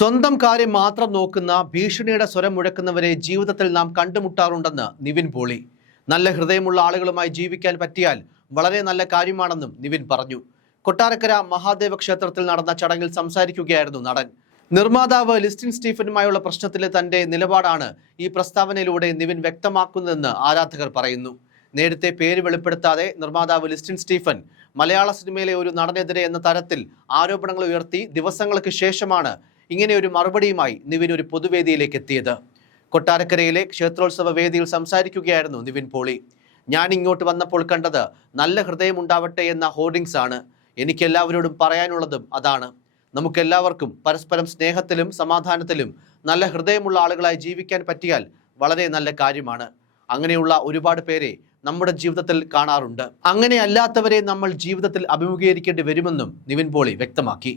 സ്വന്തം കാര്യം മാത്രം നോക്കുന്ന ഭീഷണിയുടെ സ്വരം മുഴക്കുന്നവരെ ജീവിതത്തിൽ നാം കണ്ടുമുട്ടാറുണ്ടെന്ന് നിവിൻ പോളി. നല്ല ഹൃദയമുള്ള ആളുകളുമായി ജീവിക്കാൻ പറ്റിയാൽ വളരെ നല്ല കാര്യമാണെന്നും നിവിൻ പറഞ്ഞു. കൊട്ടാരക്കര മഹാദേവ ക്ഷേത്രത്തിൽ നടന്ന ചടങ്ങിൽ സംസാരിക്കുകയായിരുന്നു നടൻ. നിർമ്മാതാവ് ലിസ്റ്റിൻ സ്റ്റീഫനുമായുള്ള പ്രശ്നത്തിലെ തന്റെ നിലപാടാണ് ഈ പ്രസ്താവനയിലൂടെ നിവിൻ വ്യക്തമാക്കുന്നതെന്ന് ആരാധകർ പറയുന്നു. നേരത്തെ പേര് വെളിപ്പെടുത്താതെ നിർമ്മാതാവ് ലിസ്റ്റിൻ സ്റ്റീഫൻ മലയാള സിനിമയിലെ ഒരു നടനെതിരെ എന്ന തരത്തിൽ ആരോപണങ്ങൾ ഉയർത്തി ദിവസങ്ങൾക്ക് ശേഷമാണ് ഇങ്ങനെ ഒരു മറുപടിയുമായി നിവിൻ ഒരു പൊതുവേദിയിലേക്ക് എത്തിയത്. കൊട്ടാരക്കരയിലെ ക്ഷേത്രോത്സവ വേദിയിൽ സംസാരിക്കുകയായിരുന്നു നിവിൻ പോളി. ഞാൻ ഇങ്ങോട്ട് വന്നപ്പോൾ കണ്ടത് നല്ല ഹൃദയമുണ്ടാവട്ടെ എന്ന ഹോർഡിങ്സ് ആണ്. എനിക്ക് എല്ലാവരോടും പറയാനുള്ളതും അതാണ്. നമുക്കെല്ലാവർക്കും പരസ്പരം സ്നേഹത്തിലും സമാധാനത്തിലും നല്ല ഹൃദയമുള്ള ആളുകളായി ജീവിക്കാൻ പറ്റിയാൽ വളരെ നല്ല കാര്യമാണ്. അങ്ങനെയുള്ള ഒരുപാട് പേരെ നമ്മുടെ ജീവിതത്തിൽ കാണാറുണ്ട്. അങ്ങനെയല്ലാത്തവരെ നമ്മൾ ജീവിതത്തിൽ അഭിമുഖീകരിക്കേണ്ടി വരുമെന്നും നിവിൻ പോളി വ്യക്തമാക്കി.